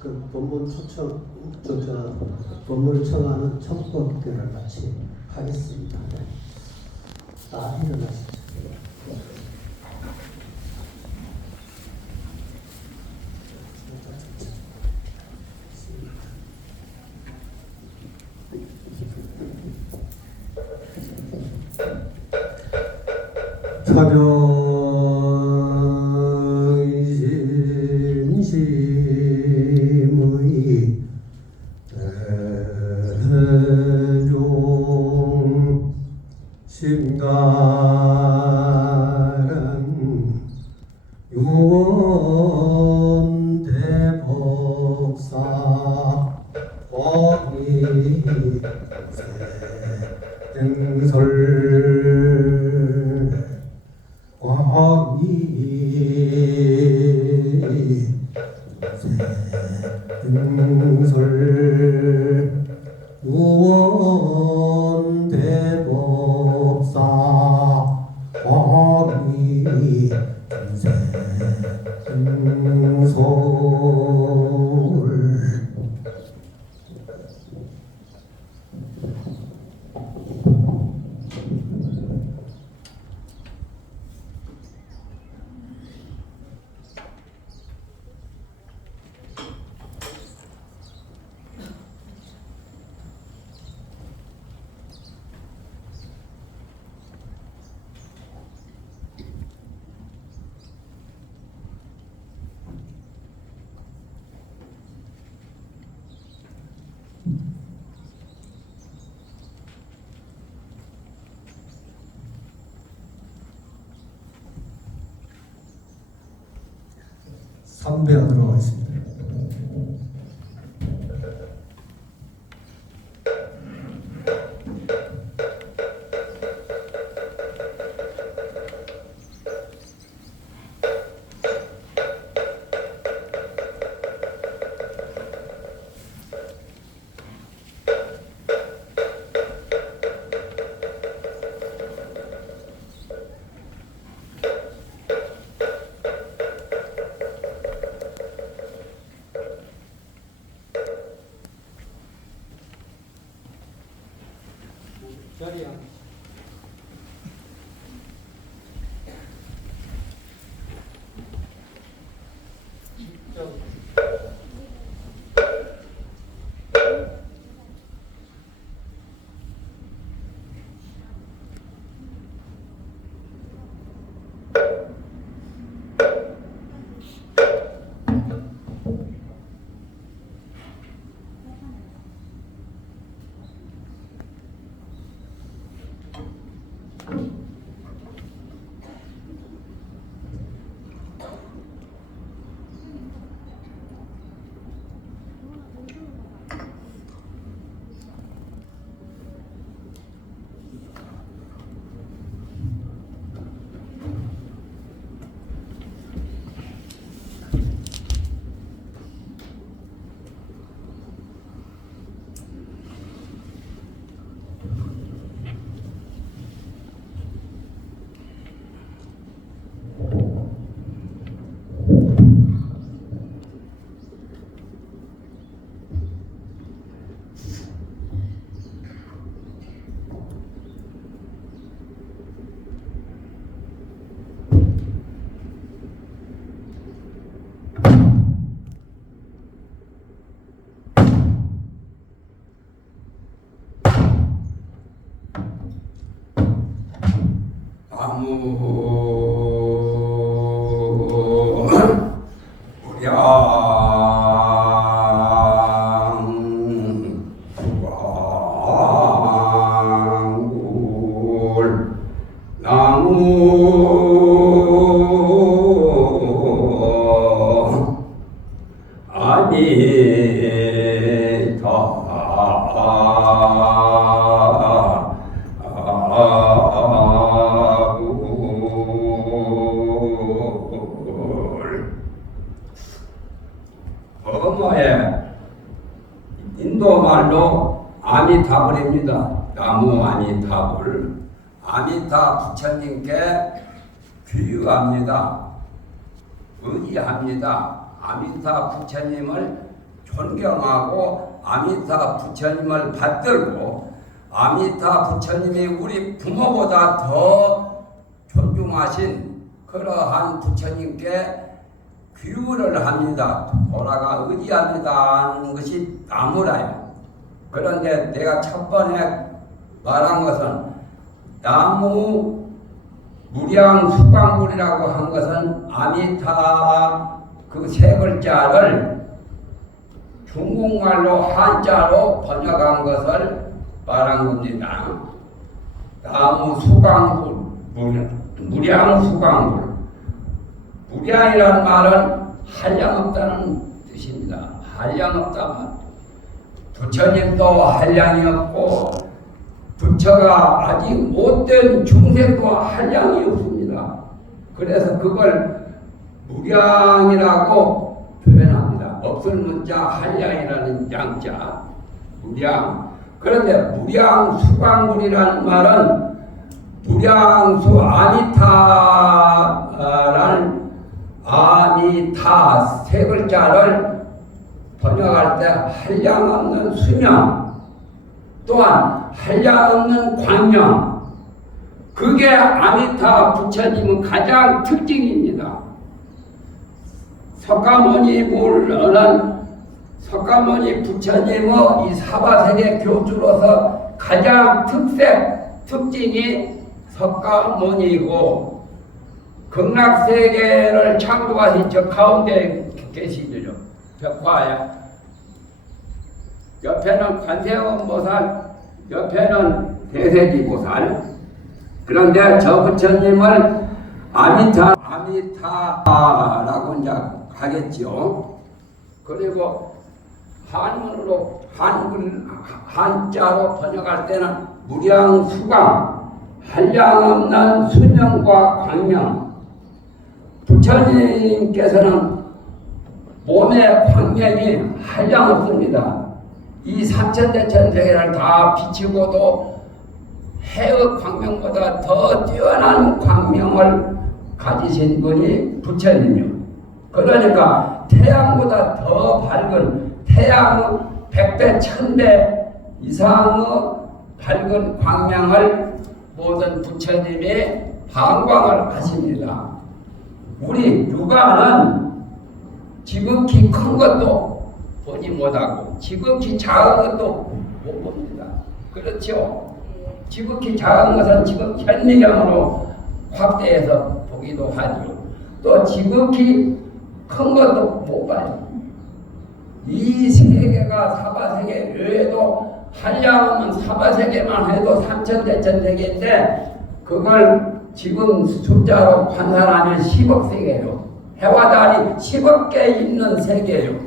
그 본문 초청, 본문을 청하는 청구기를 같이 하겠습니다. 네. 다 일어나시죠. 사병신심의 대종 심가람 유원대법사 권위생설 권위생설 우원대법사 권위생설 삼배하도록 하겠습니다. 자리야. 인도말로 아미타불입니다. 나무 아미타불. 아미타 부처님께 귀유합니다. 의지합니다. 아미타 부처님을 존경하고 아미타 부처님을 받들고 아미타 부처님이 우리 부모보다 더 존중하신 그러한 부처님께 귀유를 합니다. 돌아가 의지합니다 하는 것이 나무라요. 그런데 내가 첫 번에 말한 것은 나무 무량 수광물이라고 한 것은 아미타 그 세 글자를 중국말로 한자로 번역한 것을 말한 겁니다. 나무 수광물, 무량 수광물. 무량이라는 말은 한량없다는 뜻입니다. 한량없다면 부처님도 한량이 없고 부처가 아직 못된 중생도 한량이 없습니다. 그래서 그걸 무량이라고 표현합니다. 없을 문자 한량이라는 양자 무량. 그런데 무량 수광물이라는 말은 무량수 아미타라는 아미타 세 글자를 번역할 때 한량없는 수명 또한 한량없는 광명 그게 아미타 부처님은 가장 특징입니다. 석가모니 부처님의 이 사바세계 교주로서 가장 특징이 석가모니이고 극락세계를 창조하신 저 가운데 계시죠. 벽화에 옆에는 관세음보살, 옆에는 대세지보살. 그런데 저 부처님을 아미타라고 이제 하겠죠. 그리고 한문으로 한자로 번역할 때는 무량수광, 한량없는 수명과 광명. 부처님께서는 몸의 광명이 한량없습니다. 이 삼천대천세계를 다 비추고도 해의 광명보다 더 뛰어난 광명을 가지신 분이 부처님이요. 그러니까 태양보다 더 밝은 태양의 100배, 1000배 이상의 밝은 광명을 모든 부처님이 방광을 하십니다. 우리 육아는 지극히 큰 것도 보지 못하고 지극히 작은 것도 못 봅니다. 그렇죠? 지극히 작은 것은 지금 현미경으로 확대해서 보기도 하죠. 또 지극히 큰 것도 못 봐요. 이 세계가 사바세계 외에도 한량없는 사바세계만 해도 삼천대천세계인데 그걸 지금 숫자로 환산하면 10억 세계예요. 해와 달이 10억 개 있는 세계예요.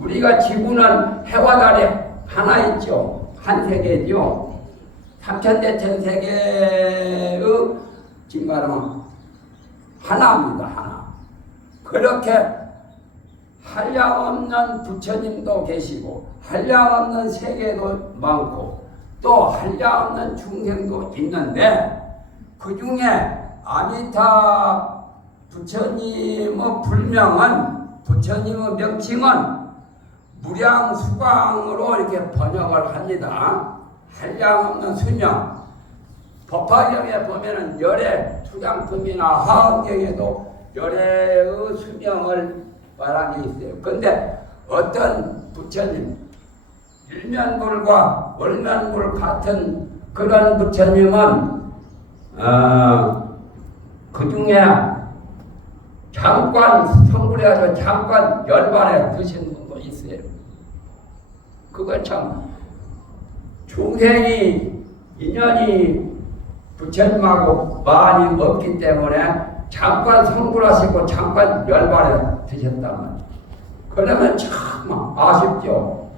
우리가 지구는 해와 달이 하나 있죠. 한 세계죠. 삼천대천세계의 지금 말하면 하나입니다. 하나. 그렇게 한량없는 부처님도 계시고 한량없는 세계도 많고 또 한량없는 중생도 있는데 그 중에 아미타 부처님의 불명은 부처님의 명칭은 무량수광으로 이렇게 번역을 합니다. 한량없는 수명. 법화경에 보면은 열의 투장품이나 화엄경에도 열의 수명을 말한 게 있어요. 근데 어떤 부처님, 일면불과 월면불 같은 그런 부처님은 그 중에 잠깐 성불해가지고 잠깐 열반에 드신 분도 있어요. 그거 참 중생이 인연이 부처님하고 많이 없기 때문에 잠깐 성불하시고 잠깐 열반에 드셨다면 그러면 참 아쉽죠.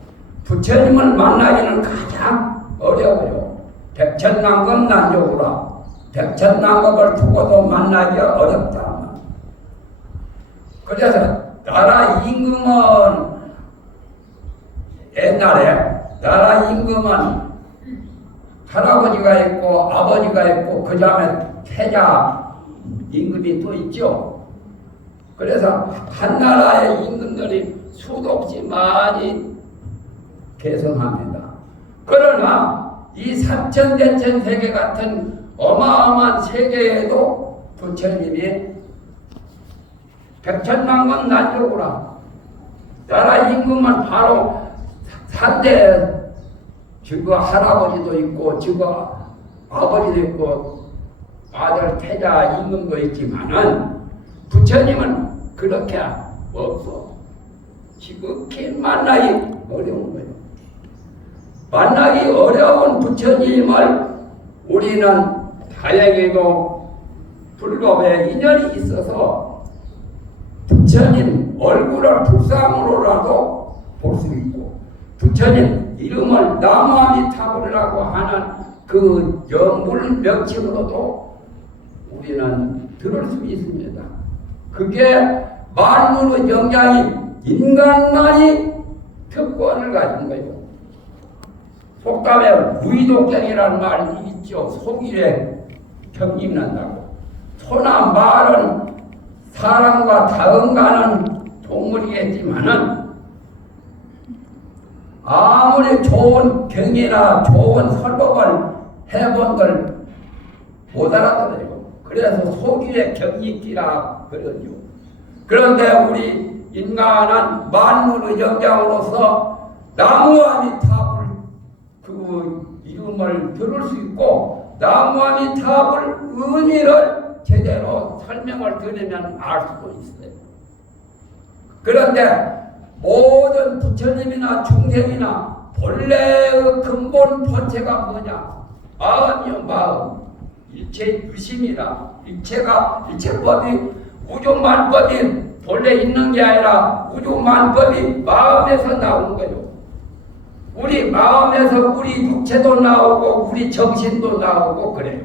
부처님을 만나기는 가장 어려워요. 백천만급 난조구라. 백천만급을 두고도 만나기 어렵다. 그래서 나라 임금은 옛날에 나라 임금은 할아버지가 있고 아버지가 있고 그 다음에 태자 임금이 또 있죠. 그래서 한 나라의 임금들이 수도 없이 많이 계승합니다. 그러나 이 삼천대천 세계 같은 어마어마한 세계에도 부처님이 백천만권 난조구라. 나라 임금은 바로 3대 지금 할아버지도 있고 지금 아버지도 있고 아들 태자 임금도 있지만은 부처님은 그렇게 없어. 지극히 만나기 어려운 거예요. 만나기 어려운 부처님을 우리는 다행히도 불법에 인연이 있어서 부처님 얼굴을 불상으로라도 볼 수 있고 부처님 이름을 나무아미타불이라고 하는 그 영불 명칭으로도 우리는 들을 수 있습니다. 그게 만물의 영장인 인간만이 특권을 가진 거예요. 속담에 무의독경이라는 말이 있죠. 속일에 경임 난다고. 소나 말은 사람과 다응가는 동물이겠지만은 아무리 좋은 경이나 좋은 설법을 해본들 못 알아들어요. 그래서 속일에 경이 있기라 그러죠. 그런데 우리 인간은 만물의 영장으로서 나무아미타불 그 이름을 들을 수 있고 나무아미타불 의미를 제대로 설명을 드리면 알 수도 있어요. 그런데 모든 부처님이나 중생이나 본래의 근본 본체가 뭐냐? 마음이요, 마음. 일체 유심이라. 일체법이 우주만법이 본래 있는 게 아니라 우주만법이 마음에서 나온 거예요. 우리 마음에서 우리 육체도 나오고 우리 정신도 나오고 그래요.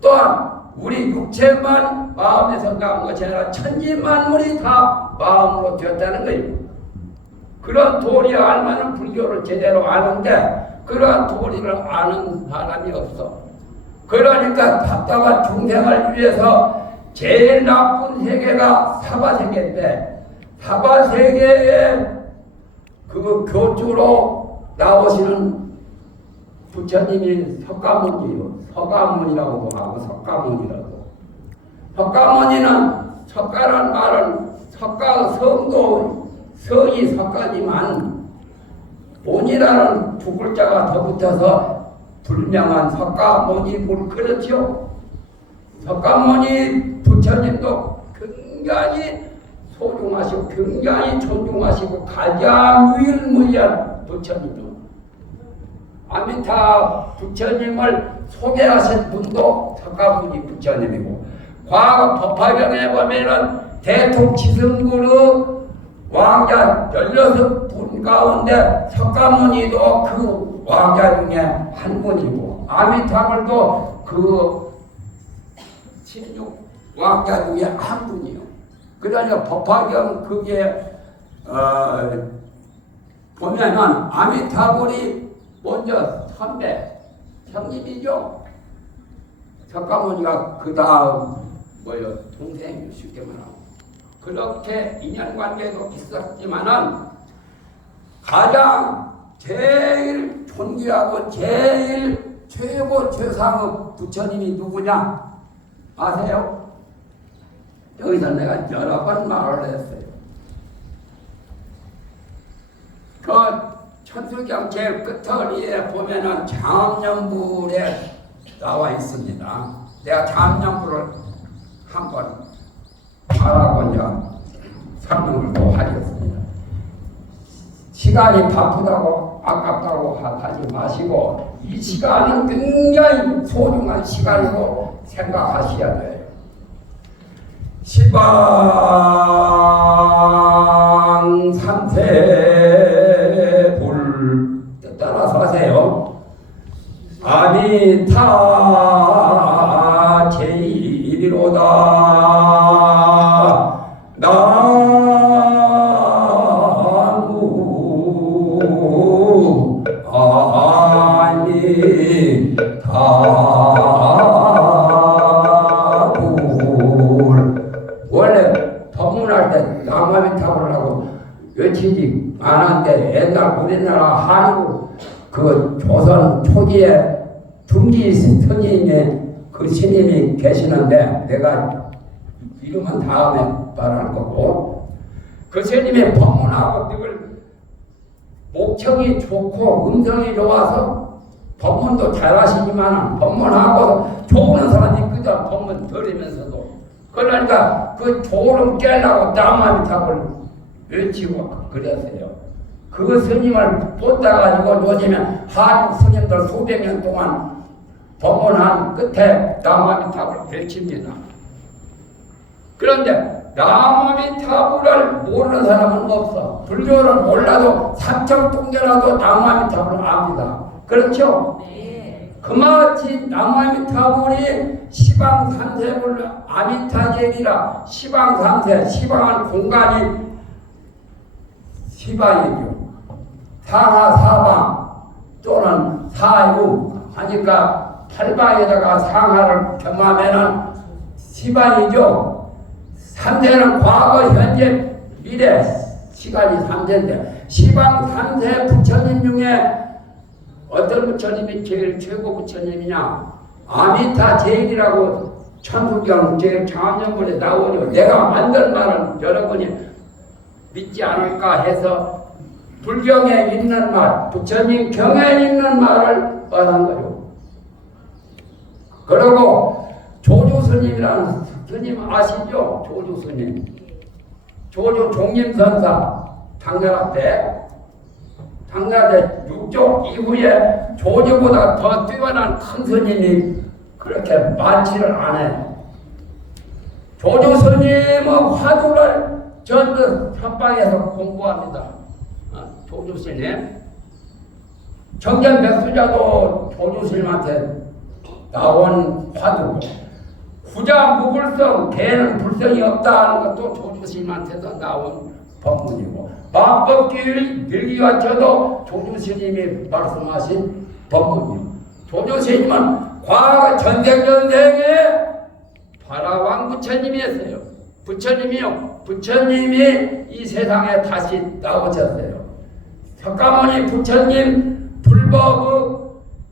또한 우리 육체만 마음에서 나온 것이 아니라 천지만물이 다 마음으로 되었다는 거예요. 그런 도리를 알면 불교를 제대로 아는데 그런 도리를 아는 사람이 없어. 그러니까 답답한 중생을 위해서 제일 나쁜 세계가 사바세계인데 사바세계의 그 교주로 나오시는 부처님이 석가모니요. 석가모니라고도 하고 석가모니라고. 석가모니는 석가란 말은 석가 성도 성이 석가지만 모니라는 두 글자가 더 붙어서 불명한 석가모니 불 그렇죠. 석가모니 부처님도 굉장히 소중하시고 굉장히 존중하시고 가장 유일무이한 부처님도 아미타 부처님을 소개하신 분도 석가모니 부처님이고 과거 법화경에 보면은 대통지승구의 왕자 16분 가운데 석가모니도 그 왕자 중에 한 분이고 아미타불도 그 16왕자 중에 한 분이요. 그러니까 법화경 그게 보면은 아미타불이 먼저 선배 형님이죠. 석가모니가 그 다음 뭐요 동생 쉽게 말하고 그렇게 인연관계도 있었지만은 가장 제일 존귀하고 제일 최고 최상의 부처님이 누구냐 아세요? 여기서 내가 여러 번 말을 했어요. 그 천수경 제일 끝허리에 보면은 장엄연불에 나와 있습니다. 내가 장엄연불을 한번 말하고 이제 설명을 또 하겠습니다. 시간이 바쁘다고 아깝다고 하지 마시고 이 시간은 굉장히 소중한 시간이고 생각하셔야 돼요. 시방 삼세 불 따라서 하세요. 아미타 제일이로다 나무 아미타불 원래 법문 나무아미타불을 하고 외치지 않았는데 옛날 우리나라 한국 그 조선 초기에 중기 스님의 그 스님이 계시는데 내가 이름은 다음에 말할 거고 그 스님이 법문하고 늘 목청이 좋고 음성이 좋아서 법문도 잘하시지만 법문하고 좋은 사람이 그저 법문 들으면서도 그러니까 그 졸음 깨려고 나무아미타불을 외치고 그랬어요. 그 스님을 쫓아가지고 요즘에 한국 스님들 수백 년 동안 법문한 끝에 나무아미타불을 외칩니다. 그런데 나무아미타불을 모르는 사람은 없어. 불교를 몰라도 삼척동자라도 나무아미타불을 압니다. 그렇죠? 네. 그마치 나무아미타불이 시방삼세불 아미타제리라 시방삼세 시방은 공간이 시방이죠. 사하 사방 또는 사유 하니까 팔방에다가 상하를 겸하면은 시방이죠. 삼세는 과거 현재 미래 시간이 삼세인데 시방 삼세 부처님 중에 어떤 부처님이 제일 최고 부처님이냐? 아미타 제일이라고 천국경 제일 장암연불에 나오죠. 내가 만든 말은 여러분이 믿지 않을까 해서 불경에 있는 말, 부처님 경에 있는 말을 말한 거죠. 그리고 조주스님이라는 스님 아시죠? 조주스님. 조주 종림선사 당나라 때 6조 이후에 조주보다 더 뛰어난 큰 스님이 그렇게 많지를 않아요. 조주 스님은 화두를 전부 선방에서 공부합니다. 조주 스님. 정전 백수자도 조주 스님한테 나온 화두. 후자 무불성, 개는 불성이 없다 하는 것도 조주 스님한테서 나온 법문이고 마법기율 밀기와 저도 조주 스님이 말씀하신 법문이요. 조주 스님은 과거 전생에 바라왕 부처님이었어요. 부처님이요. 부처님이 이 세상에 다시 나오셨어요. 석가모니 부처님 불법의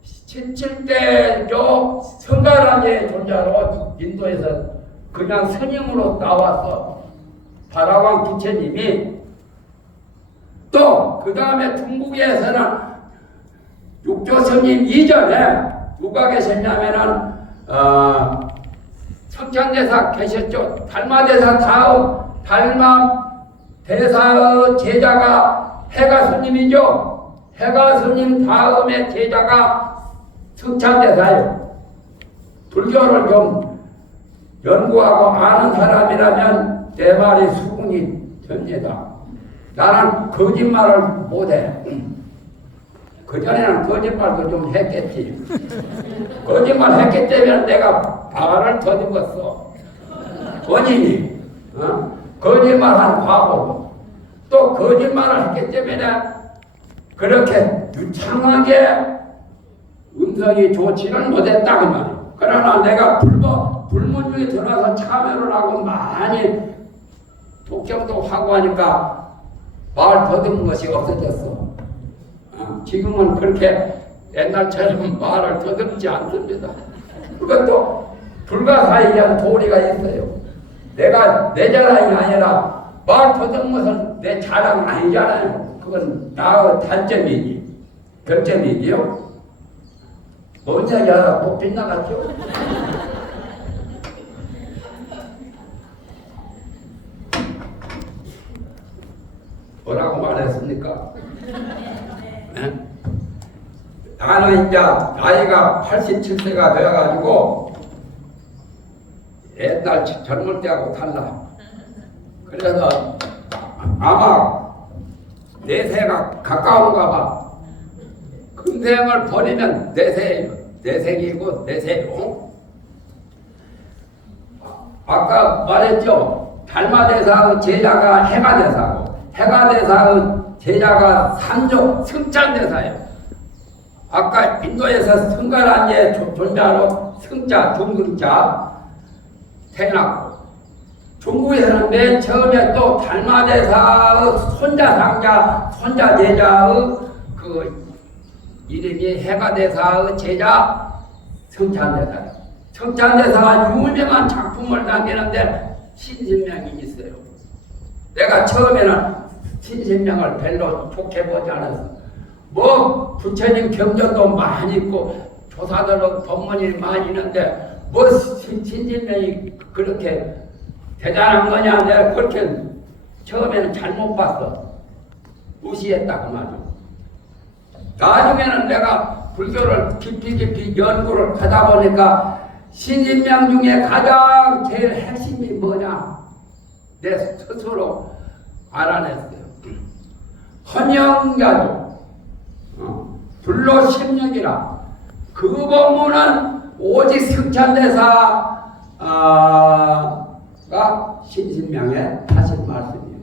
17대조 성가라니의 존재로 인도에서 그냥 스님으로 나와서 바라왕 부처님이 또 그 다음에 중국에서는 육조 스님 이전에 누가 계셨냐면은 석찬대사 계셨죠. 달마대사 다음 달마대사의 제자가 해가스님이죠. 해가스님 다음에 제자가 석찬대사예요. 불교를 좀 연구하고 아는 사람이라면 내 말이 수긍이 됩니다. 나는 거짓말을 못해. 그전에는 거짓말도 좀 했겠지. 거짓말 했기 때문에 내가 발을 더듬었어. 원인이 거짓말한 과거고 또 거짓말을 했기 때문에 그렇게 유창하게 음성이 좋지는 못했다 그 말이야. 그러나 내가 불문 중에 들어와서 참여를 하고 많이 독경도 하고 하니까 말 더듬는 것이 없어졌어. 지금은 그렇게 옛날처럼 말을 더듬지 않습니다. 그것도 불가사의한 도리가 있어요. 내가 내 자랑이 아니라 말 더듬는 것은 내 자랑이 아니잖아요. 그건 나의 단점이지. 결점이지요. 뭔 얘기하다 또 빗나갔죠? 뭐라고 말했습니까? 네? 나는 이제 나이가 87세가 되어가지고 옛날 젊을 때하고 달라. 그래서 아마 내세가 가까운가 봐. 금생을 버리면 내세예요. 내생이고 내세요. 아까 말했죠. 달마대사의 제자가 해가대사고 해가대사의 제자가 삼조 승찬대사예요. 아까 인도에서 승가란의 존자로 승자 중승자 태어났고 중국에서는 맨 처음에 또 달마대사의 손자상자, 손자제자의 그 이름이 해가대사의 제자 성찬대사예요. 성찬대사가 유명한 작품을 남기는데 신신명이 있어요. 내가 처음에는 신신명을 별로 좋게 보지 않았어. 뭐 부처님 경전도 많이 있고 조사들로 법문이 많이 있는데 뭐 신신명이 그렇게 대단한 거냐. 내가 그렇게 처음에는 잘못 봤어. 무시했다 그 말이야. 나중에는 내가 불교를 깊이 연구를 하다 보니까 신신명 중에 가장 제일 핵심이 뭐냐 내 스스로 알아냈어요. 헌영야조 불로십육이라 그 법문은 오직 성찬대사가 신신명에 하신 말씀이에요.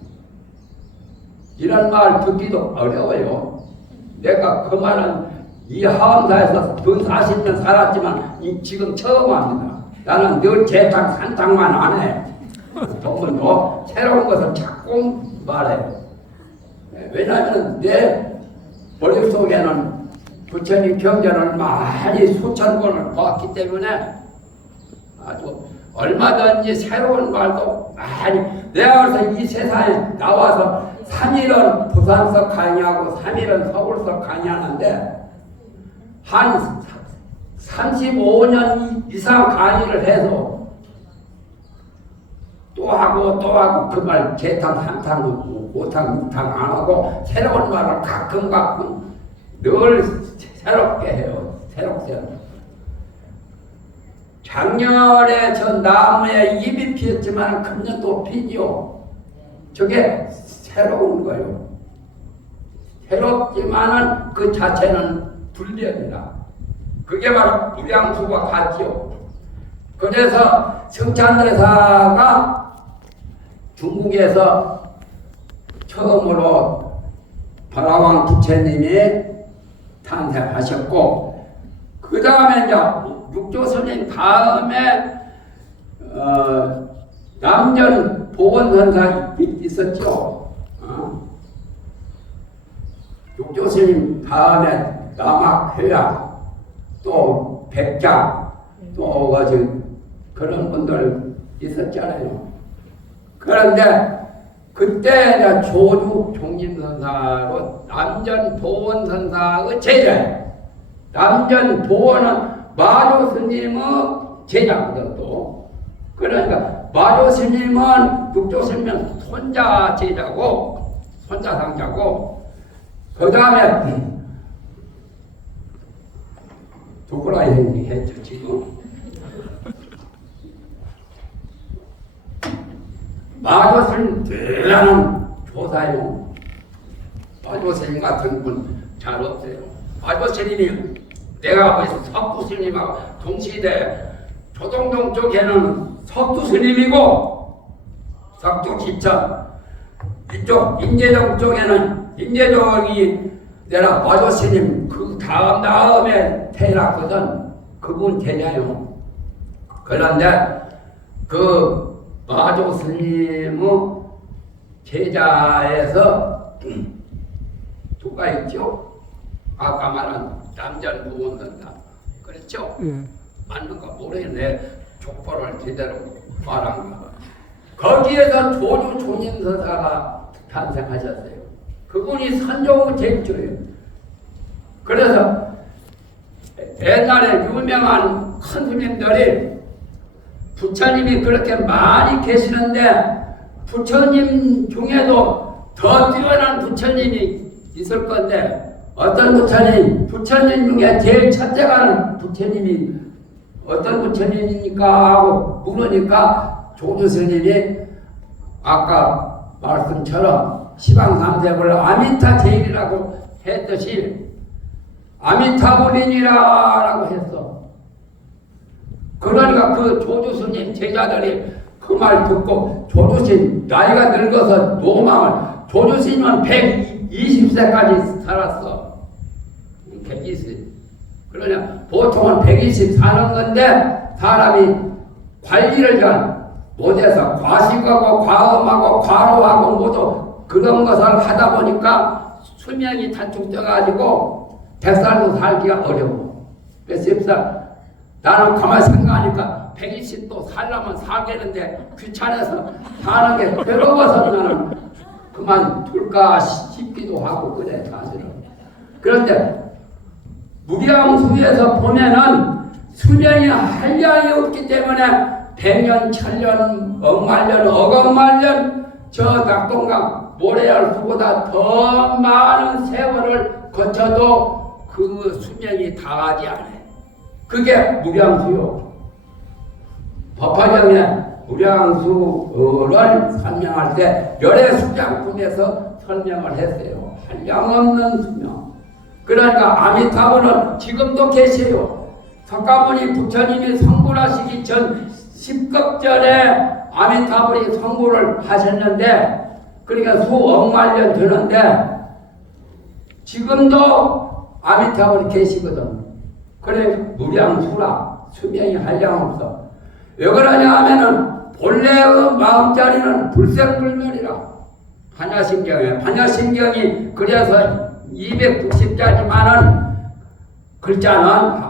이런 말 듣기도 어려워요. 내가 그 말은 이 하원사에서 돈 40년 살았지만 지금 처음 합니다. 나는 늘 재탕 산탕만 안 해. 법문도 새로운 것을 자꾸 말해요. 왜냐하면 내 머릿속에는 부처님 경전을 많이 수천 권을 봤기 때문에 아주 얼마든지 새로운 말도 많이. 내가 그래서 이 세상에 나와서 3일은 부산서 강의하고 3일은 서울서 강의하는데 한 35년 이상 강의를 해서 또 하고 그 말 재탕 삼탕 5탕 6탕 안 하고 새로운 말을 가끔 늘 새롭게 해요. 새롭게. 작년에 저 나무에 잎이 피었지만 금년 또 피지요. 저게 새로운 거예요. 새롭지만은 그 자체는 불변이다. 그게 바로 무량수가 같지요. 그래서 성찬대사가 중국에서 처음으로 바라왕 부처님이 탄생하셨고, 그 다음에 이제 육조스님 다음에 남전 보건선사 있었죠. 육조스님 다음에 남학회야 또 백자 또 그런 분들 있었잖아요. 그런데 그때 조주 종림선사로 남전 보원선사의 제자예요. 남전 보원은 마조 스님의 제자거든 또. 그러니까 마조 스님은 육조 스님은 손자 제자고 손자 상자고, 그 다음에 누구라 했죠 지금? 마조 스님 대단한 조사예요. 마조 스님 같은 분 잘 없어요. 마조 스님이 내가 거기서 석두 스님하고 동시대 조동동 쪽에는 석두 스님이고 석두 기천, 이쪽 인제동 쪽에는 인제동이 내가 마조 스님 그 다음에 태어났거든. 그분 제자요. 그런데 그 마조 스님의 제자에서 누가 있죠? 아까 말한 남전 보원선사 그랬죠? 맞는가 모르겠네. 족보를 제대로 말한 거. 거기에서 조주 종인선사가 탄생하셨어요. 그분이 선종의 제주예요. 그래서 옛날에 유명한 큰 스님들이 부처님이 그렇게 많이 계시는데 부처님 중에도 더 뛰어난 부처님이 있을 건데 어떤 부처님? 부처님 중에 제일 첫째가 부처님이 어떤 부처님입니까? 하고 물으니까 조주 스님이 아까 말씀처럼 시방삼세불 아미타 제일이라고 했듯이 아미타불인이라고 했어. 그러니까 그 조주 스님 제자들이 그 말 듣고 조주 스님 나이가 늙어서 노망을, 조주 스님은 120세까지 살았어. 120. 그러냐 보통은 120 사는 건데 사람이 관리를 잘 못해서 과식하고 과음하고 과로하고 모두 그런 것을 하다 보니까 수명이 단축돼가지고 100살도 살기가 어려워. 그래서 나는 가만히 생각하니까 120도 살려면 살겠는데 귀찮아서 사는 게 괴로워서 나는 그만둘까 싶기도 하고 그래 사실은. 그런데 무량수에서 보면은 수명이 한량이 없기 때문에 100년, 1000년, 억만년, 억억만년 저 낙동강 모래알 수보다 더 많은 세월을 거쳐도 그 수명이 다하지 않아요. 그게 무량수요. 법화경에 무량수를 설명할 때 열의 수장품에서 설명을 했어요. 한량없는 수명. 그러니까 아미타불은 지금도 계세요. 석가모니 부처님이 성불하시기 전 10급 전에 아미타불이 성불을 하셨는데 그러니까 수억만 년 되는데 지금도 아미타불이 계시거든. 그래 무량수라 수명이 한량없어. 왜 그러냐 하면은 본래의 마음자리는 불생불멸이라. 반야심경이 그래서 290자지만은 글자는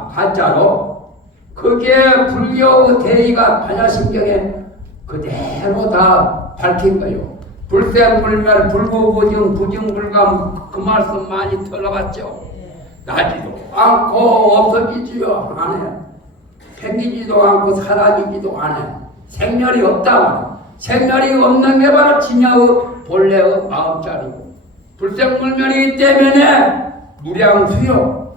한자로 그게 불교의 대의가 반야심경에 그대로 다 밝힌 거예요. 불생불멸 불구부증 부증불감 그 말씀 많이 들어봤죠. 나지도 않고 없어지지도 않아요. 생기지도 않고 사라지지도 않아요. 생멸이 없다 말이야. 생멸이 없는 게 바로 진여의 본래의 마음자리고 불생불멸이기 때문에 무량수요.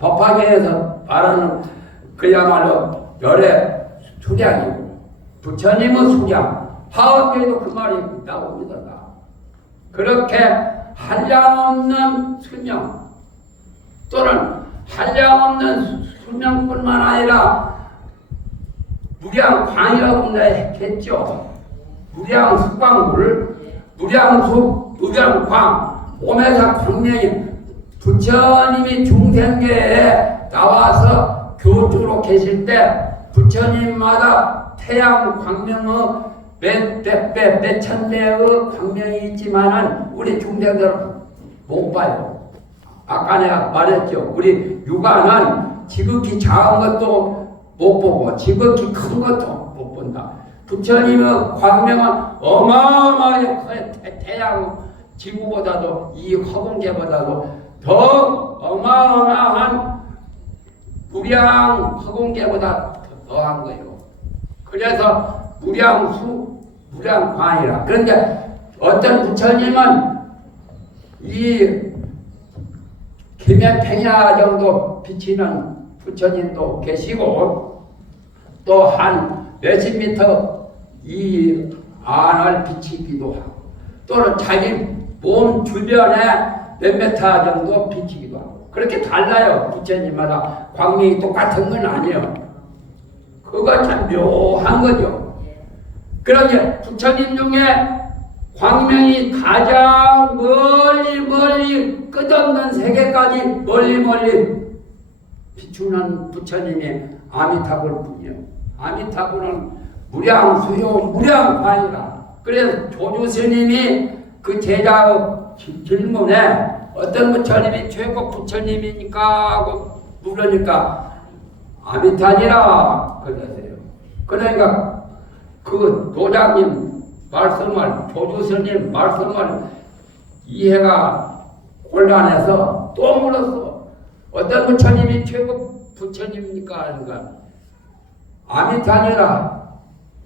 법화계에서 말하는 그야말로 열의 수량이고 부처님의 수량 화엄계에도 그 말이 나옵니다. 그렇게 한량없는 수명 또는 한량없는 수명뿐만 아니라 무량광이라고 했겠죠. 무량수광물, 무량수, 무량광, 오메사 광명이 부처님이 중생계에 나와서 교주로 계실 때 부처님마다 태양 광명의 몇 천 배의 광명이 있지만은 우리 중생들은 못 봐요. 아까 내가 말했죠. 우리 육안은 지극히 작은 것도 못 보고 지극히 큰 것도 못 본다. 부처님의 광명은 어마어마하게 커요. 태양 지구보다도 이 허공계보다도 더 어마어마한 무량 허공계보다 더한 거예요. 그래서 무량수, 무량광이라. 그런데 어떤 부처님은 이 김해평야 정도 비치는 부처님도 계시고 또 한 몇십 미터 이 안을 비치기도 하고 또는 자기 몸 주변에 몇 미터 정도 비치기도 하고 그렇게 달라요. 부처님마다 광명이 똑같은 건 아니에요. 그거 참 묘한 거죠. 그러니 부처님 중에 광명이 가장 멀리 끝없는 세계까지 멀리 비추는 부처님이 아미타불 뿐이요. 아미타불은 무량수요 무량광이라. 그래서 조주스님이 그 제자의 질문에 어떤 부처님이 최고 부처님이니까 하고 물으니까 아미타니라 그러세요. 그러니까 그 도장님 말씀을 조주스님 말씀을 이해가 곤란해서 또 물었어. 어떤 부처님이 최고 부처님입니까? 하니까 아미타니라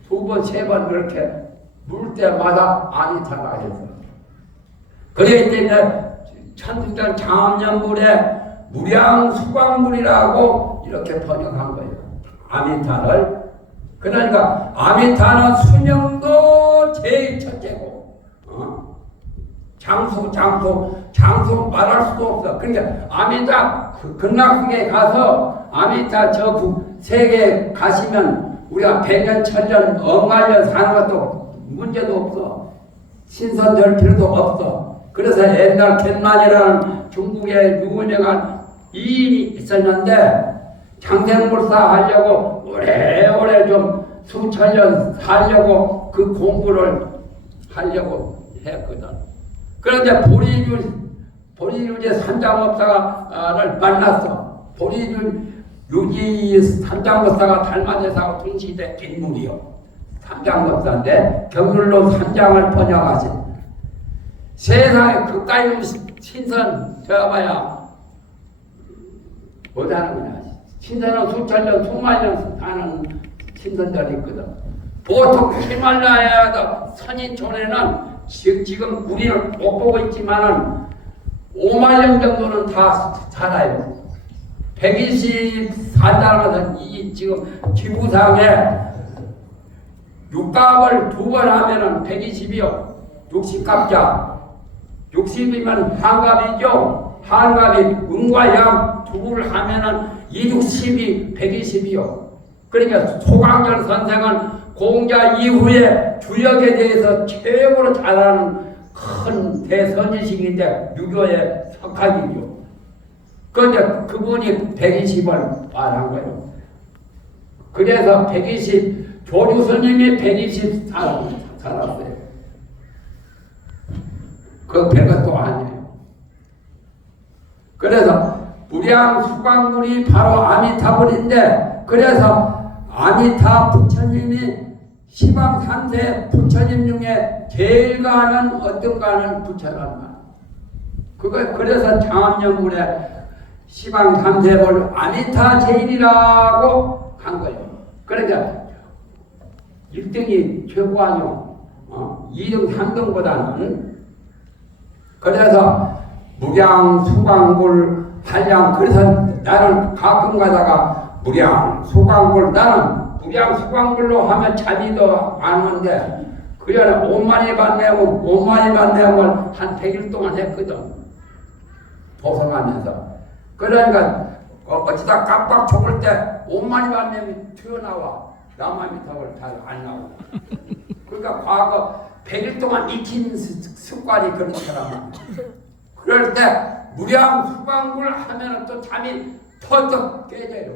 두 번, 세 번 그렇게 물 때마다 아미타라 해서 그렇기 때문에 천주교 장엄연불에 무량수광물이라고 이렇게 번역한 거예요. 아미타를. 그러니까 아미타는 수명도 제일 첫째고 장수 말할 수도 없어. 그러니까 아미타 극락세계에 가서 아미타 저 세계에 가시면 우리가 100년, 1000년, 억만년 사는 것도 문제도 없어. 신선될 필요도 없어. 그래서 옛날 겐만이라는 중국의 유명한 이인이 있었는데 장생불사 하려고 오래오래 좀 수천 년 살려고 그 공부를 하려고 했거든. 그런데 보리유제 삼장법사를 만났어. 유지 삼장법사가 달마대사하고 동시대 인물이요. 삼장법사인데 경률로 삼장을 번역하신 세상에 그까이 신선 저봐야 못하는구나. 신선은 수천 년, 수만 년 사는 신선들이 있거든. 보통 히말라야도 선인촌에는 지금 우리는 못 보고 있지만은 5만 년 정도는 다 살아요. 124달러는 이 지금 지구상에 육갑을 2번 하면은 120이요. 60갑자. 60이면 한갑이죠. 한갑이 음과 양 두를 하면은 260이 120이요. 그러니까 소강절 선생은 공자 이후에 주역에 대해서 최고로 잘하는 큰 대선지식인데 유교의 석학이죠. 그런데 그분이 120을 말한 거예요. 그래서 120, 조주 스님이 120 살았어요. 그 별것도 아니에요. 그래서 무량 수광물이 바로 아미타불인데, 그래서 아미타 부처님이 시방 3세 부처님 중에 제일 가는 어떤가는 부처란 말. 그래서 장암연문에 시방 3세를 아미타 제일이라고 한 거예요. 그러니까 1등이 최고 아니요. 2등, 3등보다는. 그래서 무량 수광불 한량. 그래서 나는 가끔 가다가 무량 수광불, 나는 무량 수광불로 하면 잠이 더 안 오는데 그 전에 5만이 반내용을 한 100일 동안 했거든. 도성하면서. 그러니까 어찌다 깜빡 죽을 때 5만이 반내용이 튀어나와. 남아미탑을 잘 안 나오고. 그러니까 과거 100일 동안 익힌 습관이 그런 사람은. 그럴 때 무량 수광불 하면 또 잠이 턱턱 깨져요.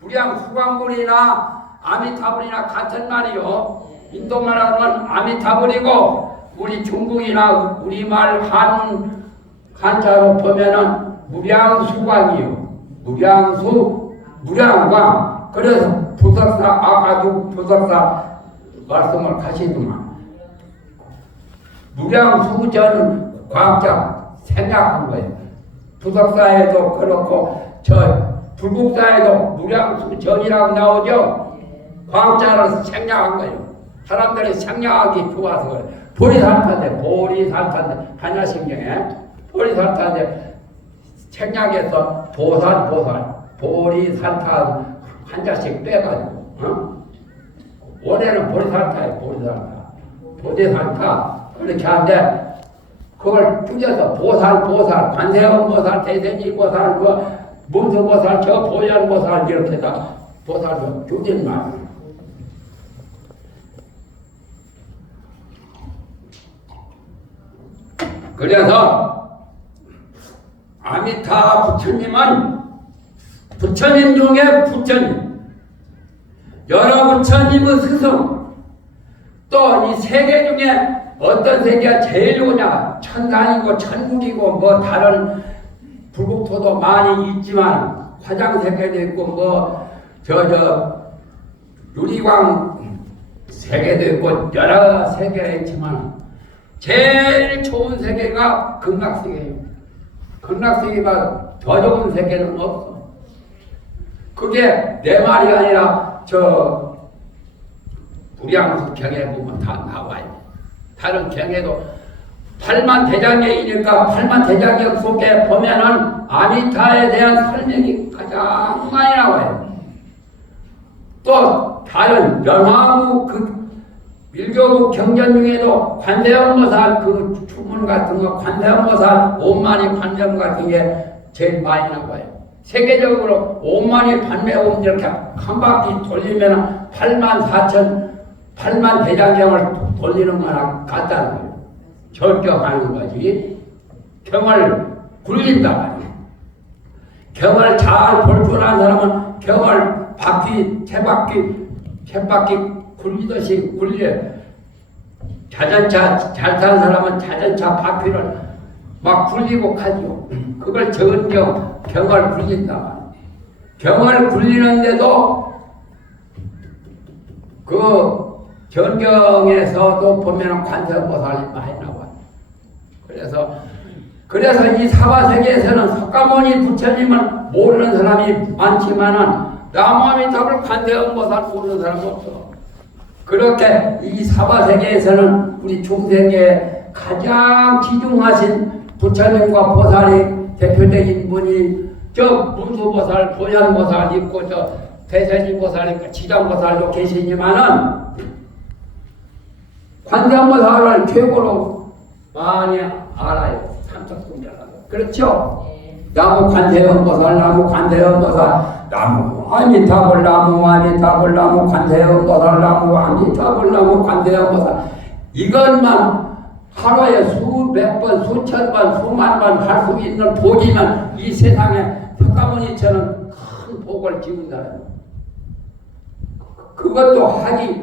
무량 수광불이나 아미타불이나 같은 말이요. 인도말하면 아미타불이고, 우리 중국이나 우리말 한자로 보면은 무량수광이요. 무량광. 그래서 부석사, 아까도 부석사 말씀을 하시더만. 무량수전은 과학자 생략한 거예요. 부석사에도 그렇고, 불국사에도 무량수전이라고 나오죠. 광자를 생략한 거예요. 사람들이 생략하기 좋아서 그래요. 보리살타인데 한야신경에 보리살타인데 생략해서 보리살타 한자씩 빼가지고, 원래는 보리살타 그렇게 하는데 그걸 줄여서 보살, 관세음보살, 대세지보살, 문수보살, 보현보살 이렇게 다 보살도 줄인 말이에요. 그래서 아미타 부처님은 부처님 중에 부처님, 여러 부처님의 스승, 또 이 세계 중에 어떤 세계가 제일 좋으냐? 천상이고 천국이고 뭐 다른 불국토도 많이 있지만 화장세계도 있고 유리광 세계도 있고 여러 세계가 있지만 제일 좋은 세계가 극락세계예요. 극락세계가 더 좋은 세계는 없어. 그게 내 말이 아니라 무량수 경에 보면 다 나와요. 다른 경에도 팔만대장경이니까 팔만대장경 속에 보면은 아미타에 대한 설명이 가장 많이 나와요. 또 다른 연화무 밀교부 경전 중에도 관세음보살 주문 같은 거, 관세음보살 5만이 관세음 같은 게 제일 많이 나와요. 세계적으로 5만이 관세음 이렇게 한 바퀴 돌리면 8만 대장경을 돌리는 거나 같다는 거예요. 절격하는 거지. 경을 굴린다 말이에요. 경을 잘 볼 줄 아는 사람은 경을 세 바퀴 쳇바퀴 굴리듯이 굴려. 자전차 잘 타는 사람은 자전차 바퀴를 막 굴리고 가죠. 그걸 정경, 경을 굴린다. 경을 굴리는데도 그 전경에서도 보면은 관세음보살이 많이 나와요. 그래서 이 사바세계에서는 석가모니 부처님을 모르는 사람이 많지만은 나무아미타불 관세음보살 모르는 사람은 없어. 그렇게 이 사바세계에서는 우리 중생에 가장 기중하신 부처님과 보살이 대표적인 분이 저 문수보살, 보현보살 있고 저 대세진보살 있고 지장보살도 계시지만은 관세음보살을 최고로 많이 알아요. 삼척동자라서. 그렇죠? 나무 관세음보살, 나무 관세음보살, 나무 아미타불, 나무 아미타불, 나무 관세음보살, 나무 아미타불, 나무 관세음보살. 이것만 하루에 수백 번, 수천 번, 수만 번 할 수 있는 복이면 이 세상에 석가모니처럼 큰 복을 지운다는 그것도 하기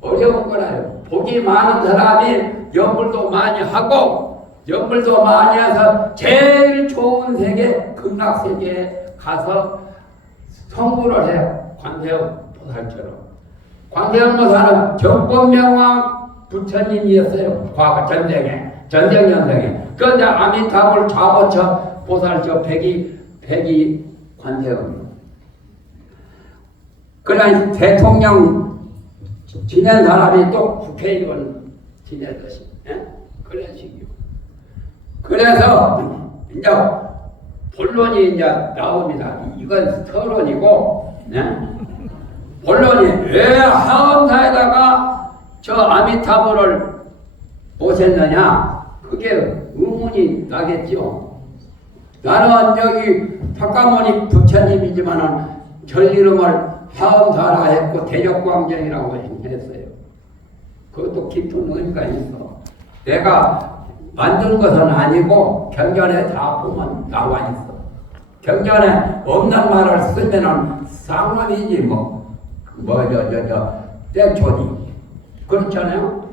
어려운 거라요. 복이 많은 사람이 연불도 많이 하고 연불도 많이 해서 제일 좋은 세계 극락세계에 가서 성불을 해요. 관세음 보살처럼. 관세음 보살은 정법명왕 부처님이었어요. 과거 전생연생에. 그런데 아미타불 좌보처 보살 저 백이 관세음. 그러나 대통령 지낸 사람이 또 국회의원 지내듯이. 예? 그런 식이요. 그래서 이제 본론이 이제 나옵니다. 이건 서론이고, 예? 본론이 왜 하엄사에다가 저 아미타불을 모셨느냐? 그게 의문이 나겠죠. 나는 여기 석가모니 부처님이지만은 절 이름을 하엄사라 했고 대적광정이라고 했어요. 그것도 깊은 의미가 있어. 내가 만든 것은 아니고 경전에 다 보면 나와 있어. 경전에 없는 말을 쓰면은 쌍놈이지 땡초지. 그렇잖아요.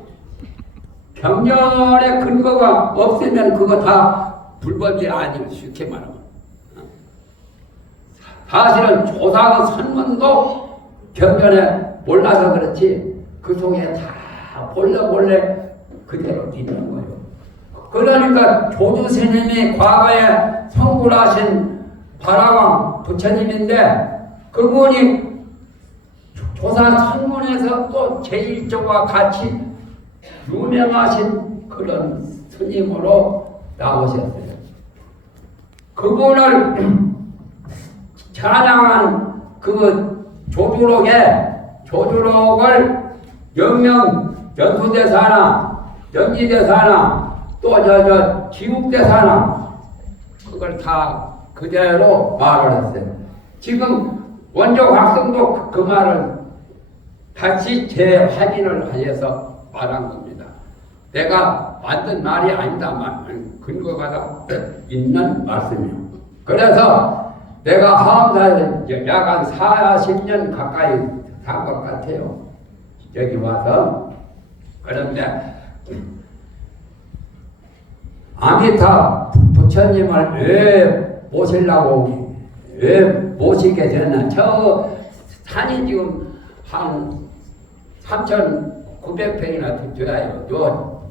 경전에 근거가 없으면 그거 다 불법이 아니고 쉽게 말하면. 사실은 조상 선문도 경전에 몰라서 그렇지 그 속에 다 몰래 그대로 있는 거예요. 그러니까 조주스님이 과거에 성불하신 바라왕 부처님인데 그분이 조사 선문에서 또 제1조와 같이 유명하신 그런 스님으로 나오셨어요. 그분을 찬양한 그 조주록을 영명 연수대사나 연기대사나 또 지국대사나 그걸 다 그대로 말을 했어요. 지금 원조 학생도 그 말을 다시 재확인을 하여서 말한 겁니다. 내가 만든 말이 아니다. 근거가 있는 말씀이에요. 그래서 내가 하엄사에 약 한 40년 가까이 산 것 같아요. 여기 와서. 그런데 아미타 부처님을 왜 모시려고 왜 모시게 됐나? 저 산이 지금 한 3,900평이나 돼요. 요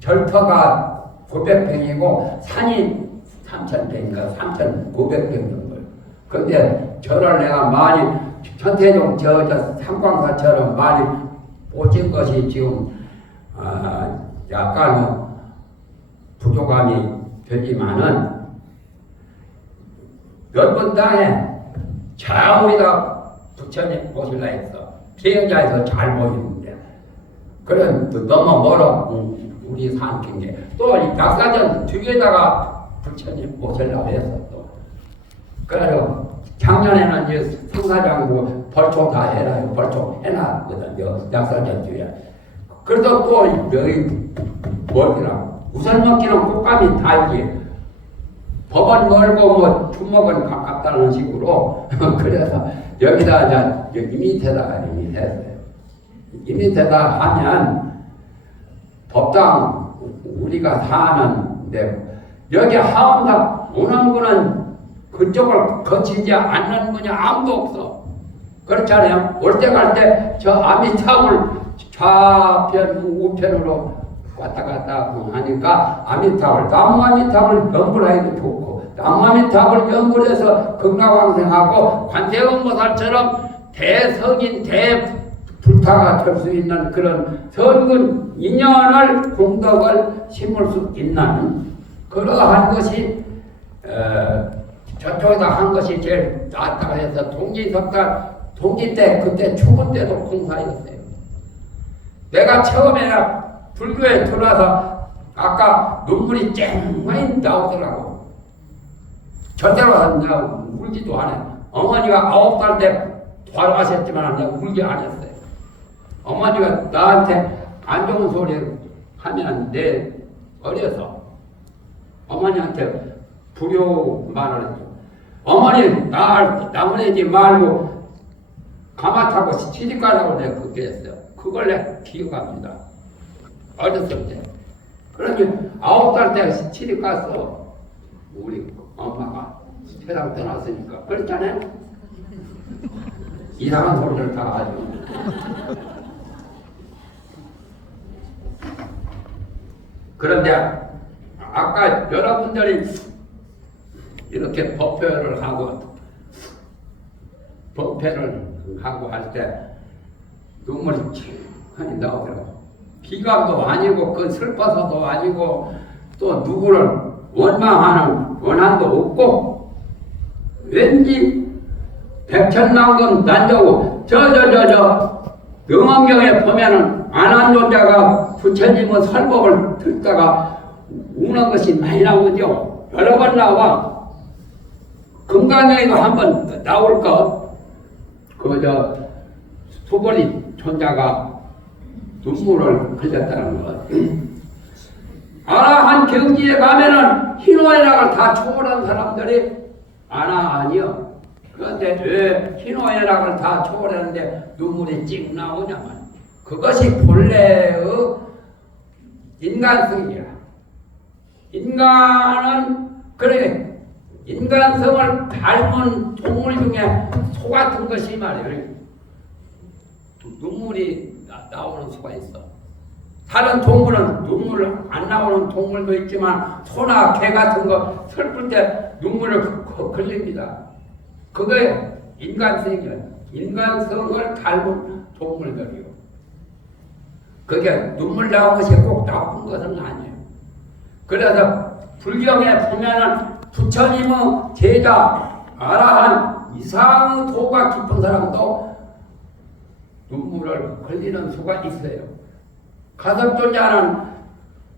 절터가 900평이고 산이 3,000평인가 3,900평 정도. 근데 저를 내가 많이 천태종 저 삼광사처럼 많이 꽂힌 것이 지금 약간 부족함이 되지만은 넓은 땅에 좌우에다 부처님 모실라 했어. 비행자에서 잘 보이는데. 그래, 너무 멀어, 우리 산긴 게. 또, 낙사전 뒤에다가 부처님 모실라 했어, 또. 그래서 작년에는 이제 성사장으로 벌초 다 해놔요. 벌초 해놨거든, 낙사전 뒤에. 그래도 또, 여기, 멀더라고. 우선 먹기는 꽃감이 달지. 법은 멀고 주먹은 가깝다는 식으로 그래서 여기다 여기 밑에다가 이렇게 했어요. 이 밑에다 하면 법당 우리가 사는데 여기 하원당 오는 분은 그쪽을 거치지 않는 분이 아무도 없어. 그렇잖아요. 올 때 갈 때 저 아미타불 좌편 우편으로 왔다 갔다 하니까 아미타불 나무 아미타불 연불하기도 좋고 나무 아미타불 연불해서 극락왕생하고 관세음보살처럼 대석인 대불타가 될 수 있는 그런 설근 인연을 공덕을 심을 수 있는 그러한 것이 저쪽에다 한 것이 제일 낫다고 해서 동기석달 동기 때 그때 죽은 때도 공사였어요. 내가 처음에 불교에 들어와서 아까 눈물이 쨍많이 나오더라고. 절대로 내가 울지도 않아요. 어머니가 9살 때 돌아가셨지만 내가 울지 않았어요. 어머니가 나한테 안 좋은 소리를 하면 내 어려서 어머니한테 불효말을 했죠. 어머니 나무내지 말고 가마 타고 시집 가라고 내가 그렇게 했어요. 그걸 내가 기억합니다. 어렸을 때. 그러니 9살 때 시집 갔어. 우리 엄마가 세상 떠났으니까. 그렇잖아요? 이상한 소리를 다 하죠. 그런데 아까 여러분들이 이렇게 법회를 하고 할 때 눈물이 찡하니 나오더라고. 비감도 아니고 그 슬퍼서도 아니고 또 누구를 원망하는 원한도 없고 왠지 백천만금 난자고 영왕경에 보면은 안한존자가 부처님의 설법을 듣다가 우는 것이 많이 나오죠. 여러 번 나와. 금강경에도 한번 나올 것. 수보리 존자가 눈물을 흘렸다는 것. 아라한 경지에 가면은 희노애락을 다 초월한 사람들이 아니요. 그런데 왜 희노애락을 다 초월했는데 눈물이 찍 나오냐면 그것이 본래의 인간성이야. 인간은 그래 인간성을 닮은 동물 중에 소 같은 것이 말이에요. 눈물이 나오는 수가 있어. 다른 동물은 눈물 안 나오는 동물도 있지만 소나 개 같은 거 슬플 때 눈물을 흘립니다. 그게 인간성이에요. 인간성을 닮은 동물들이요. 그게 눈물 나오는 것이 꼭 나쁜 것은 아니에요. 그래서 불경에 보면은 부처님의 제자 아라한 이상의 도가 깊은 사람도 눈물을 흘리는 수가 있어요. 가섭존자는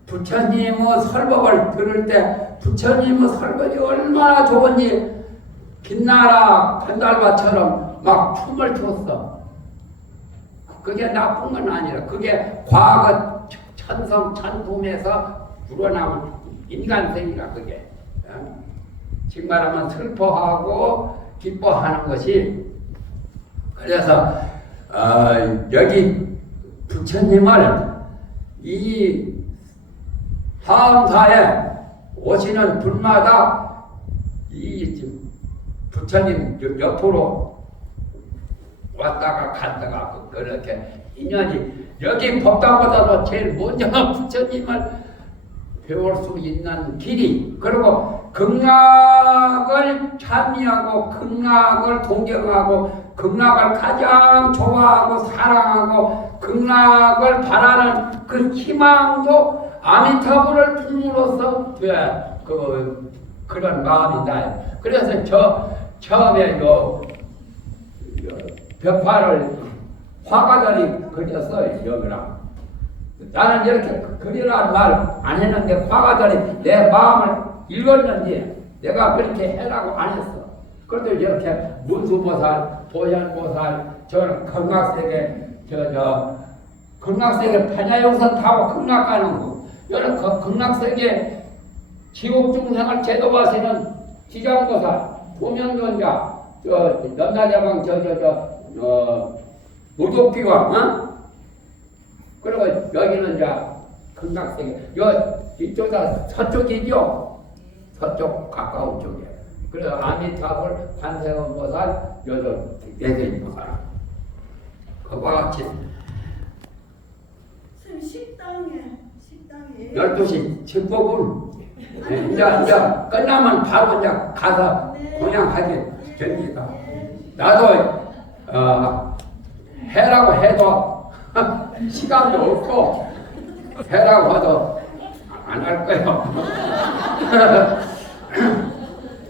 부처님의 설법을 들을 때 부처님의 설법이 얼마나 좋은지 빛나라 건달바처럼 막 춤을 췄어. 그게 나쁜 건 아니라 그게 과거 천성 천품에서 우러나온 인간성이라 그게. 지금 말하면 슬퍼하고 기뻐하는 것이. 그래서 여기 부처님을 이 하암사에 오시는 분마다 이 부처님 옆으로 왔다가 갔다가 그렇게 인연이 여기 법당보다도 제일 먼저 부처님을 배울 수 있는 길이, 그리고 극락을 찬미하고 극락을 동경하고 극락을 가장 좋아하고 사랑하고 극락을 바라는 그 희망도 아미타불을 품으로써 그런 마음이다. 그래서 처음에 벽화를 화가들이 그렸어요. 여기랑 나는 이렇게 그리라는 말 안 했는데 화가들이 내 마음을 읽었는지 내가 그렇게 해라고 안 했어. 그래도 이렇게 문수보살, 보현보살, 저 극락세계 극락세계 반야용선 타고 극락 가는 거, 여러 극락세계 지옥 중생을 제도하시는 지장보살, 보명존자, 연나자방 무도비왕, 그리고 여기는 이제 극락세계. 이쪽 다 서쪽이죠. 서쪽 가까운 쪽에. 그래서 아미타불, 관세음보살, 여덟 내세음보살. 그와 같이 식당에 12시 집법을 이제 끝나면 바로 이제 가서 공양하게 됩니다. 나도 해라고 해도 시간도 없고 해라고 해도 안 할 거예요.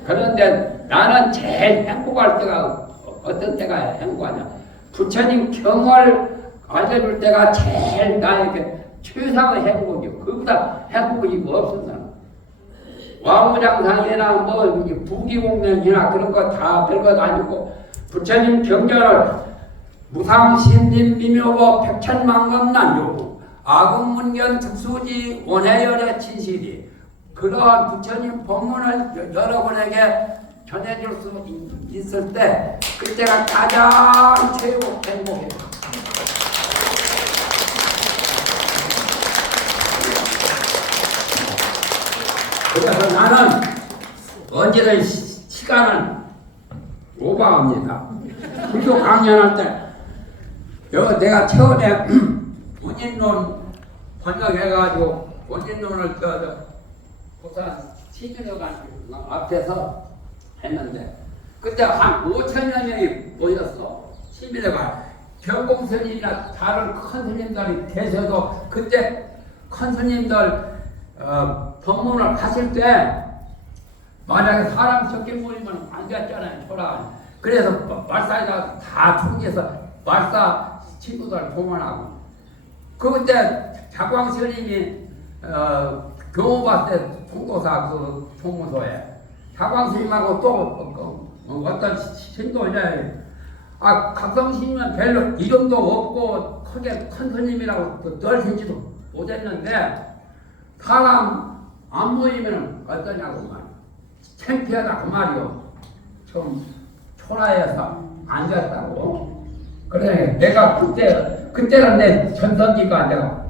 그런데 나는 제일 행복할 때가 어떤 때가 행복하냐? 부처님 경을 알려줄 때가 제일 나에게 최상의 행복이요. 그보다 행복이 뭐 없었나? 와무장상이나 뭐 부기공명이나 그런 거 다 별것 아니고 부처님 경전을 무상신림 미묘법 백천만금난요 아궁문견 특수지 원해열의 진실이 그러한 부처님 법문을 여러분에게 전해줄 수 있을 때 그때가 가장 최고 행복해요. 그래서 나는 언제든 시간을 오버합니다. 불교 강연할 때 내가 처음에 원인론 번역해가지고 원인론을 부산 시민회관 앞에서 했는데 그때 한 5,000명이 모였어. 시민회관 경공스님이나 다른 큰 스님들이 계셔도 그때 큰 스님들 법문을 하실 때 만약에 사람 적게 모이면 안 됐잖아요. 초라. 그래서 말사에다 다 총재서 말사 친구들 동원하고 그때 자광스님이 교우밭에 총도사 그 총무소에 자광스님하고 또 어떤 신도냐 각성스님은 별로 이름도 없고 크게 큰 스님이라고 떨어지지도 못했는데 사람 안 모이면 어떠냐고 말. 창피하다 그 말이요. 좀 초라해서 앉았다고. 그래 내가 그때는 내 전성기가 내가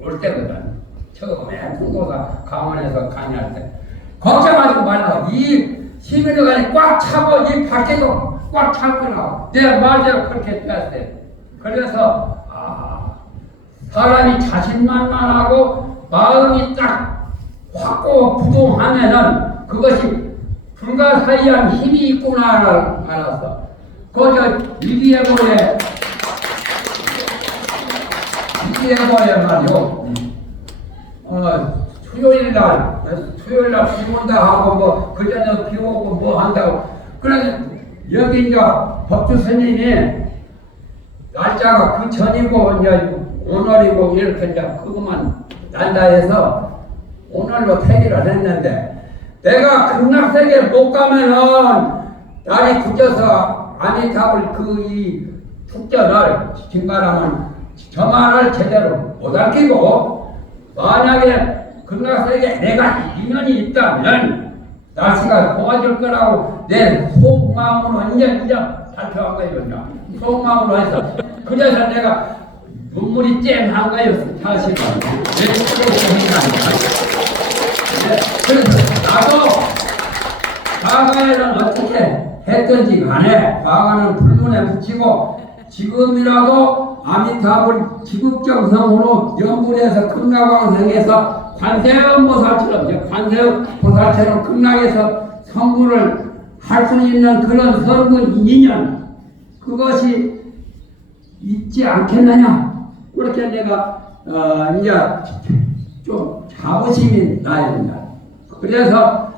올 때거든. 처음에 통도사 강원에서 강의할 때 걱정하지 말라. 이 시민회관이 꽉 차고 이 밖에도 꽉 차구나. 내 말대로 그렇게 됐어요. 그래서 사람이 자신만만하고 마음이 딱 확고부동하면은 그것이 불가사의한 힘이 있구나를 알았어. 그저 일기예보에 말이요. 수요일날 비 온다 하고 뭐 그전에 비 오고 뭐 한다고. 그래 여기 이제 법주 스님이 날짜가 그 전이고 이제 오늘이고 이렇게 이제 그것만 난다 해서 오늘로 퇴기를 했는데 내가 극락세계 못 가면은 날이 굳어서 아미타불 이 축전을 진가라면 저만을 제대로 못 알기고 만약에 극락세계 내가 인연이 있다면 날씨가 도와줄 거라고 내 속마음으로 이제 발표한 거예요. 속마음으로 해서 그래서 내가 눈물이 쨍한 거예요. 사실은 그래서 나도 과거에는 어떻게 했든지 간에 과거는 불문에 붙이고 지금이라도 아미타불 지극정성으로 연불해서 극락왕성에서 관세음보살처럼 관세음보살처럼 극락에서 성불을 할 수 있는 그런 선군 인연 그것이 있지 않겠느냐. 그렇게 내가 이제 좀 자부심이 나야 된다. 그래서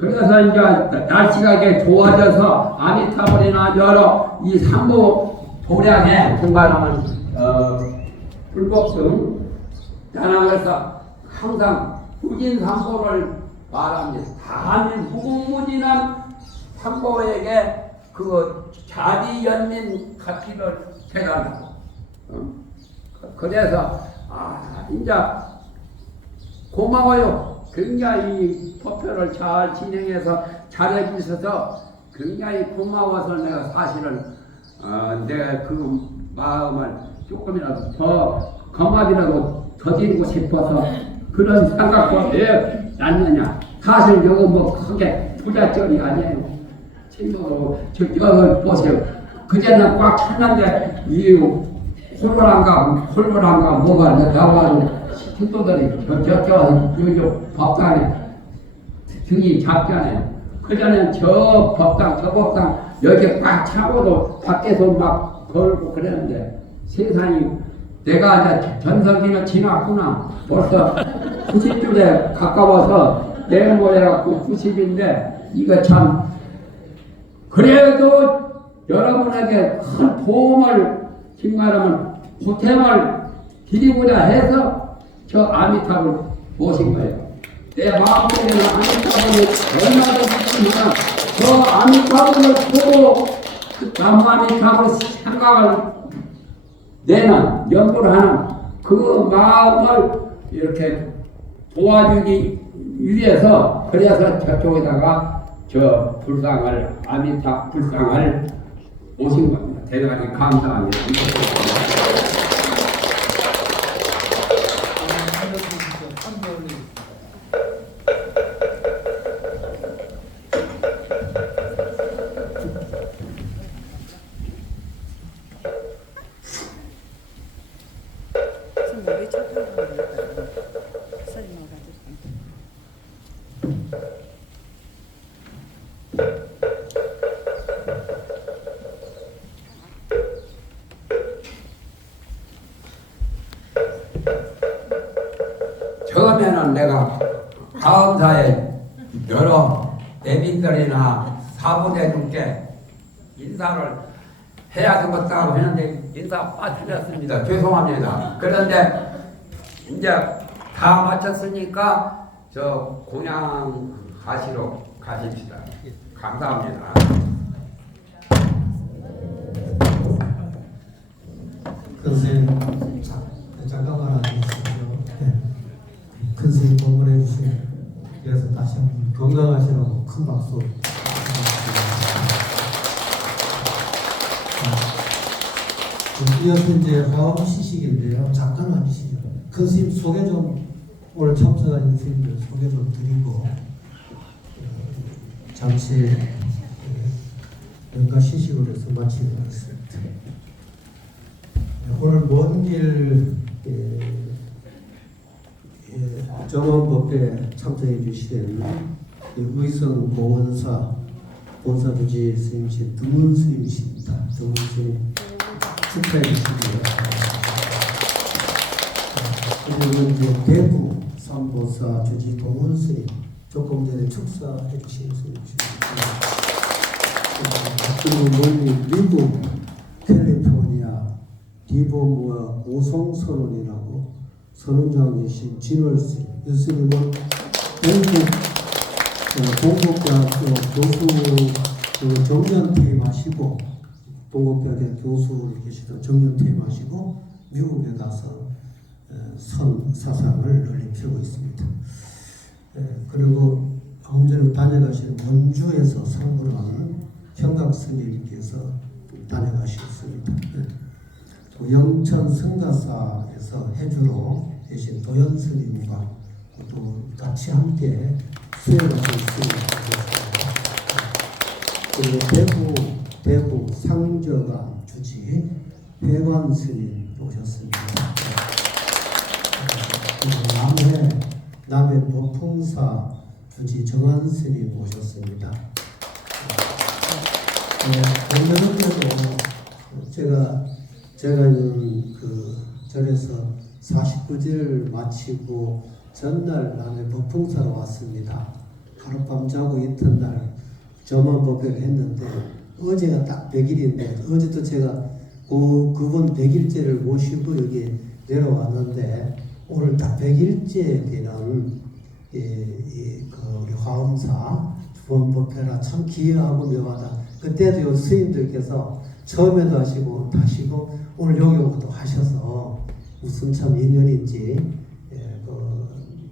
이제 날씨가 이렇게 좋아져서 아미타불이나 여러 이 삼보 도량에 등반하면 불법등 단항에서 항상 후진삼보를 말합니다. 다만 무궁무진한 삼보에게 그 자비연민 가피를 해달라고. 그래서 이제 고마워요. 굉장히 법회를 잘 진행해서 잘해주셔서 굉장히 고마워서 내가 사실은 내가 그 마음을 조금이라도 더 겁압이라도 저지르고 싶어서 그런 생각도 왜 났느냐. 사실 이거 뭐 크게 부잣절이 아니에요. 친구도 저기 보세요. 그제는 꽉 찼는데 이 홀로란가 뭐가 나와가지고 친구들이 요즘 법당에 등이 잡잖아요. 그전엔 저 법당 여기 꽉 차고도 밖에서 막 걸고 그랬는데 세상이 내가 이제 전성기는 지났구나. 벌써 90주에 가까워서 내일 모레갖고 90인데 이거 참 그래도 여러분에게 큰 도움을 정말하면 보탬을 드리고자 해서 저 아미타불 모신 거예요. 내 마음속에는 아미타불이 얼마든지 있지만 저 아미타불을 보고 그 아미타불 생각을 내는 연구를 하는 그 마음을 이렇게 도와주기 위해서 그래서 저쪽에다가 저 불상을 아미타 불상을 오신 겁니다. 대단히 감사합니다. 처음에는 내가 다음사에 여러 대민들이나 사부대중께 인사를 해야 되겠다고 했는데 인사 빠뜨렸습니다. 죄송합니다. 그런데 이제 다 마쳤으니까 저 공양 하시러 가십시다. 감사합니다. 선생님 잠깐만 앉으시죠. 큰 스님 본문해 주시고 그래서 다시 한번 건강하시라고 큰 박수. 이어서 이제 화엄 시식인데요. 잠깐 앉으시죠. 큰 스님 소개 좀 오늘 참석하신 스님들 소개 좀 드리고 잠시 연가 시식을 해서 마치도록 하겠습니다. 오늘 먼길 정원법회에 참석해 주시는 의성 공원사 본사주지 스님이신 드문 스님이십니다. 드문 스님 축하해 주시고요. 그리고 이제 대구 삼보사 주지 동원 스님 조금 전에 축사해 주신 스님이십니다. 그리고 멀리 미국 캘리포니아 디보무와 오송선원이라고 선원장 계신 진월스님, 스님은 영국 동국대학교 교수 정년 퇴임하시고 동국대학교 교수로 계시던 정년 퇴임하시고 미국에 가서 선 사상을 널리 펴고 있습니다. 그리고 조금 전에 다녀가신 원주에서 상무하는 평강 스님께서 다녀가셨습니다. 또 영천 성가사에서 해주로 계신 도연 스님과 또 같이 함께 수행하신 스님, 그리고 대구 상저가 주지 회관 스님 오셨습니다. 남해 법풍사 주지 정한 스님 오셨습니다. 오늘은 제가 있는 그 절에서 49제를 마치고 전날 남해 법풍사로 왔습니다. 하룻밤 자고 이튿날 저만 법회를 했는데 어제가 딱 100일인데 어제도 제가 그분 100일째를 모시고 여기 내려왔는데 오늘 딱 100일째 되는 우리 화엄사 두번 법회라 참 기이하고 묘하다. 그때도 스님들께서 처음에도 하시고 다시고 오늘 여기 오고도 하셔서 무슨 참 인연인지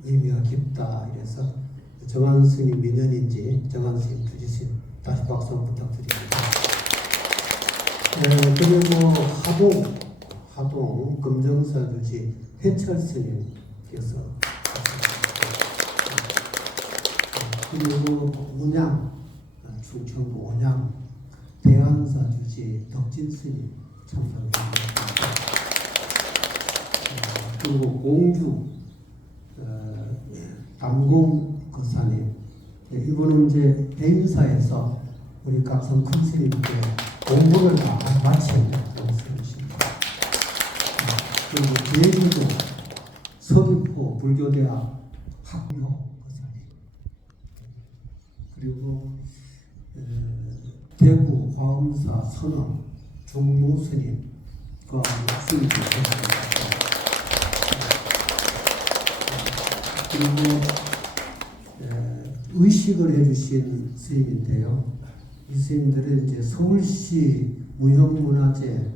의미가 깊다. 이래서 정한 스님 인연인지 정한 스님 주지신 다시 박수 한번 부탁드립니다. 그리고 하동 금정사 주지 해철 스님께서 그리고 온양 충청도 온양 대안사 주지 덕진 스님 참석합니다. 그리고 공주 담공 거사님 이분은 이제 대인사에서 우리 각성 큰 스님께 공부를 다 마친 그런 스님이십니다. 그리고 제주도 서귀포 불교대학 학교 거사님 그리고 대구 화엄사 선원 중무 스님과 수입이 되었습니다. 그리고 의식을 해주신 스님인데요. 이 스님들은 이제 서울시 무형문화재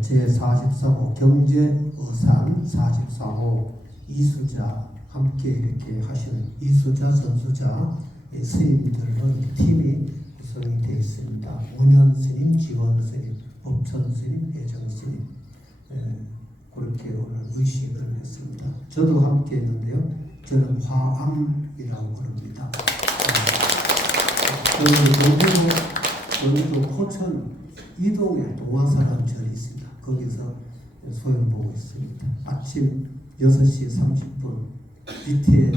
제44호 경제어산 44호 이수자 함께 이렇게 하시는 이수자 전수자 스님들로 팀이 구성이 되어 있습니다. 온현 스님, 지원 스님, 법천 스님, 애정 스님 그렇게 오늘 의식을 했습니다. 저도 함께 했는데요. 저는 화암이라고 부릅니다. 여기도 포천 이동에 동화사람 절이 있습니다. 거기서 소연 보고 있습니다. 아침 6시 30분 BTN